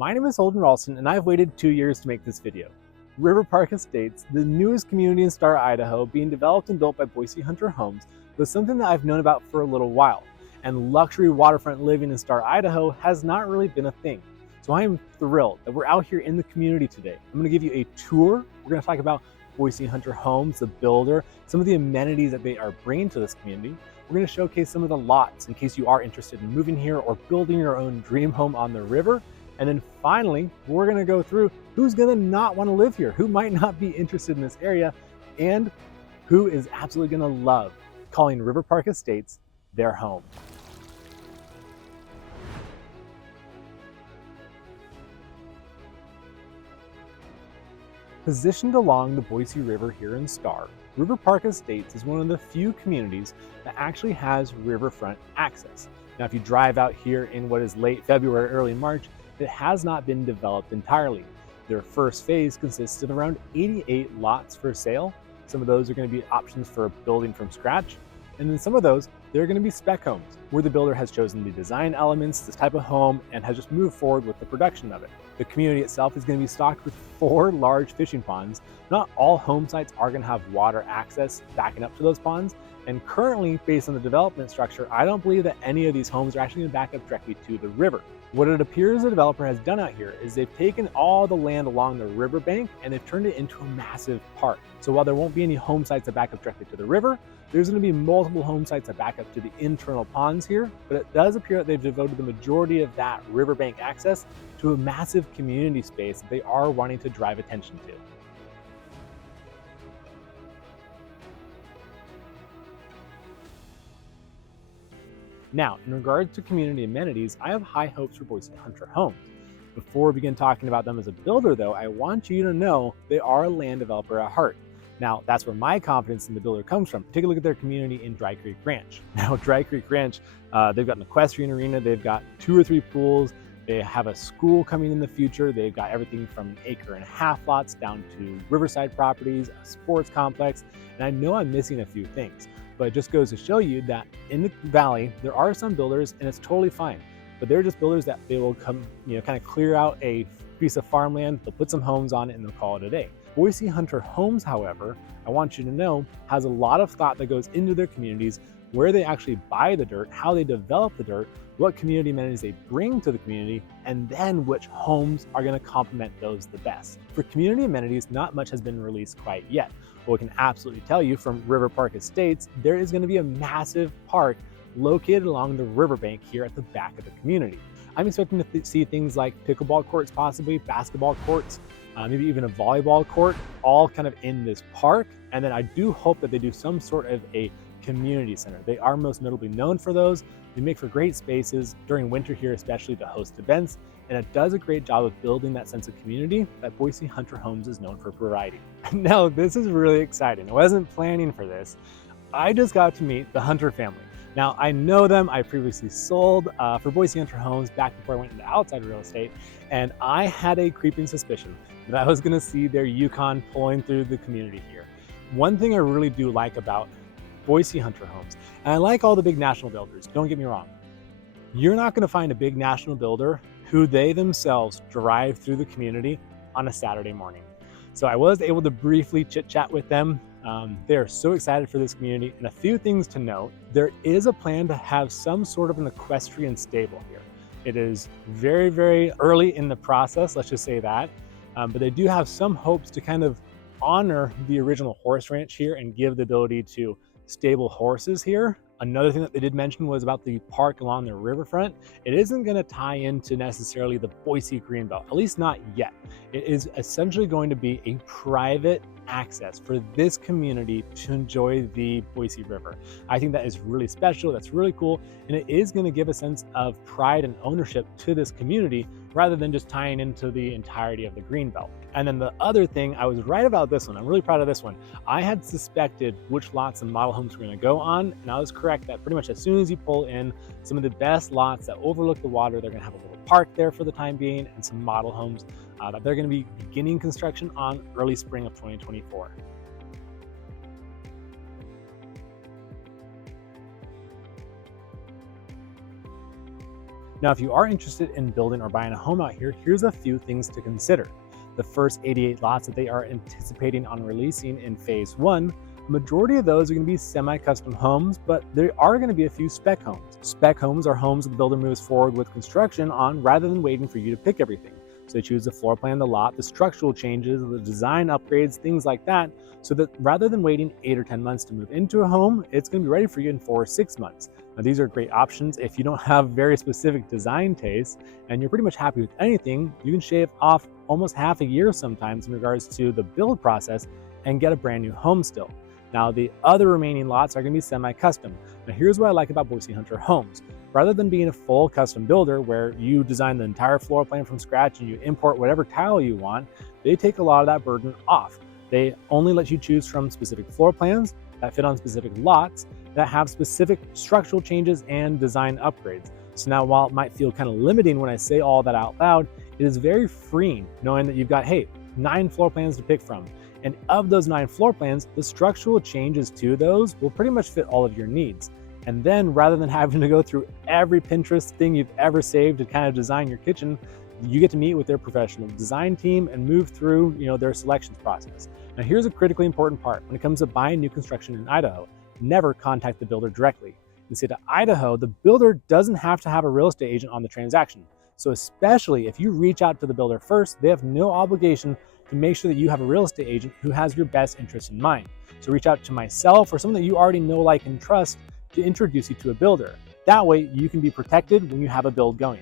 My name is Holden Ralston, and I've waited 2 years to make this video. River Park Estates, the newest community in Star, Idaho, being developed and built by Boise Hunter Homes, was something that I've known about for a little while, and luxury waterfront living in Star, Idaho has not really been a thing. So I am thrilled that we're out here in the community today. I'm going to give you a tour. We're going to talk about Boise Hunter Homes, the builder, some of the amenities that they are bringing to this community. We're going to showcase some of the lots in case you are interested in moving here or building your own dream home on the river. And then finally, we're going to go through who's going to not want to live here, who might not be interested in this area, and who is absolutely going to love calling River Park Estates their home. Positioned along the Boise River here in Star, River Park Estates is one of the few communities that actually has riverfront access. Now, if you drive out here in what is late February, early March, it has not been developed entirely. Their first phase consists of around 88 lots for sale. Some of those are going to be options for building from scratch. And then some of those, they're going to be spec homes, where the builder has chosen the design elements, this type of home, and has just moved forward with the production of it. The community itself is going to be stocked with 4 large fishing ponds. Not all home sites are going to have water access backing up to those ponds. And currently, based on the development structure, I don't believe that any of these homes are actually going to back up directly to the river. What it appears the developer has done out here is they've taken all the land along the riverbank and they've turned it into a massive park. So while there won't be any home sites that back up directly to the river, there's going to be multiple home sites that back up to the internal ponds here, but it does appear that they've devoted the majority of that riverbank access to a massive community space that they are wanting to drive attention to. Now, in regards to community amenities, I have high hopes for Boise Hunter Homes. Before we begin talking about them as a builder though, I want you to know they are a land developer at heart. Now, that's where my confidence in the builder comes from. Take a look at their community in Dry Creek Ranch. Now, Dry Creek Ranch, they've got an equestrian arena, they've got 2 or 3 pools, they have a school coming in the future, they've got everything from 1.5 acre lots down to riverside properties, a sports complex, and I know I'm missing a few things. But it just goes to show you that in the valley, there are some builders and it's totally fine. But they're just builders that they will come, kind of clear out a piece of farmland, they'll put some homes on it and they'll call it a day. Boise Hunter Homes, however, I want you to know, has a lot of thought that goes into their communities, where they actually buy the dirt, how they develop the dirt, what community amenities they bring to the community, and then which homes are going to complement those the best. For community amenities, not much has been released quite yet. What we can absolutely tell you from River Park Estates, there is going to be a massive park located along the riverbank here at the back of the community. I'm expecting to see things like pickleball courts, possibly basketball courts, maybe even a volleyball court, all kind of in this park. And then I do hope that they do some sort of a community center. They are most notably known for those. They make for great spaces during winter here, especially to host events. And it does a great job of building that sense of community that Boise Hunter Homes is known for providing. Now, this is really exciting. I wasn't planning for this. I just got to meet the Hunter family. Now, I know them. I previously sold for Boise Hunter Homes back before I went into outside real estate, and I had a creeping suspicion that I was going to see their Yukon pulling through the community here. One thing I really do like about Boise Hunter Homes, and I like all the big national builders, don't get me wrong, you're not going to find a big national builder who they themselves drive through the community on a Saturday morning. So I was able to briefly chit chat with them. They are so excited for this community. And a few things to note, there is a plan to have some sort of an equestrian stable here. It is very, very early in the process, let's just say that. But they do have some hopes to kind of honor the original horse ranch here and give the ability to stable horses here. Another thing that they did mention was about the park along the riverfront. It isn't going to tie into necessarily the Boise greenbelt, at least not yet. It is essentially going to be a private access for this community to enjoy the Boise River. I think that is really special, that's really cool, and it is going to give a sense of pride and ownership to this community rather than just tying into the entirety of the greenbelt. And then the other thing, I was right about this one. I'm really proud of this one. I had suspected which lots and model homes were going to go on, and I was correct that pretty much as soon as you pull in some of the best lots that overlook the water, they're going to have a little park there for the time being and some model homes that they're going to be beginning construction on early spring of 2024. Now, if you are interested in building or buying a home out here, here's a few things to consider. The first 88 lots that they are anticipating on releasing in phase one, the majority of those are going to be semi-custom homes, but there are going to be a few spec homes. Spec homes are homes that the builder moves forward with construction on rather than waiting for you to pick everything. So they choose the floor plan, the lot, the structural changes, the design upgrades, things like that, so that rather than waiting 8 or 10 months to move into a home, it's going to be ready for you in 4 or 6 months. Now, these are great options if you don't have very specific design tastes and you're pretty much happy with anything. You can shave off almost half a year sometimes in regards to the build process and get a brand new home still. Now, the other remaining lots are going to be semi-custom. Now, here's what I like about Boise Hunter Homes. Rather than being a full custom builder where you design the entire floor plan from scratch and you import whatever tile you want, they take a lot of that burden off. They only let you choose from specific floor plans that fit on specific lots that have specific structural changes and design upgrades. So now, while it might feel kind of limiting when I say all that out loud, it is very freeing knowing that you've got, hey, 9 floor plans to pick from. And of those 9 floor plans, the structural changes to those will pretty much fit all of your needs. And then rather than having to go through every Pinterest thing you've ever saved to kind of design your kitchen, you get to meet with their professional design team and move through, their selections process. Now, here's a critically important part. When it comes to buying new construction in Idaho, never contact the builder directly. In the state of Idaho, the builder doesn't have to have a real estate agent on the transaction. So especially if you reach out to the builder first, they have no obligation to make sure that you have a real estate agent who has your best interests in mind. So reach out to myself or someone that you already know, like, and trust to introduce you to a builder. That way you can be protected when you have a build going.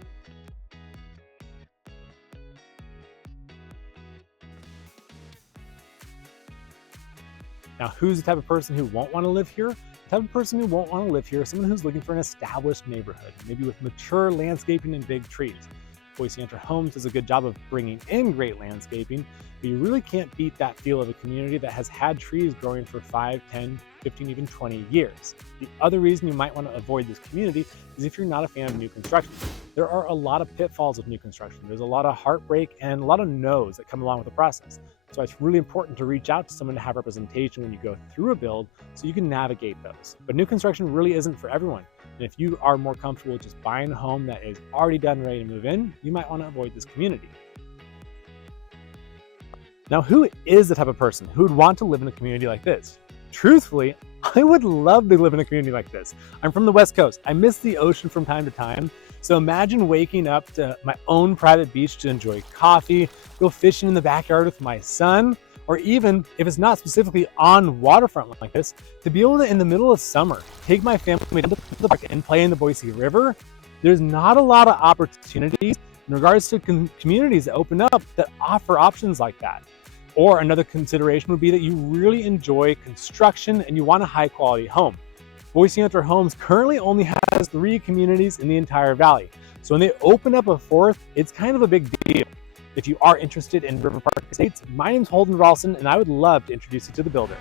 Now, who's the type of person who won't want to live here? The type of person who won't want to live here is someone who's looking for an established neighborhood, maybe with mature landscaping and big trees. Boise Hunter Homes does a good job of bringing in great landscaping, but you really can't beat that feel of a community that has had trees growing for 5, 10, 15, even 20 years. The other reason you might want to avoid this community is if you're not a fan of new construction. There are a lot of pitfalls with new construction. There's a lot of heartbreak and a lot of no's that come along with the process. So it's really important to reach out to someone to have representation when you go through a build so you can navigate those. But new construction really isn't for everyone. And if you are more comfortable with just buying a home that is already done, ready to move in, you might want to avoid this community. Now, who is the type of person who would want to live in a community like this? Truthfully, I would love to live in a community like this. I'm from the West Coast. I miss the ocean from time to time. So imagine waking up to my own private beach to enjoy coffee, go fishing in the backyard with my son, or even, if it's not specifically on waterfront like this, to be able to, in the middle of summer, take my family down to the park and play in the Boise River. There's not a lot of opportunities in regards to communities that open up that offer options like that. Or another consideration would be that you really enjoy construction and you want a high quality home. Boise Hunter Homes currently only has 3 communities in the entire valley. So when they open up a 4th, it's kind of a big deal. If you are interested in River Park Estates, my name's Holden Ralston, and I would love to introduce you to the builder.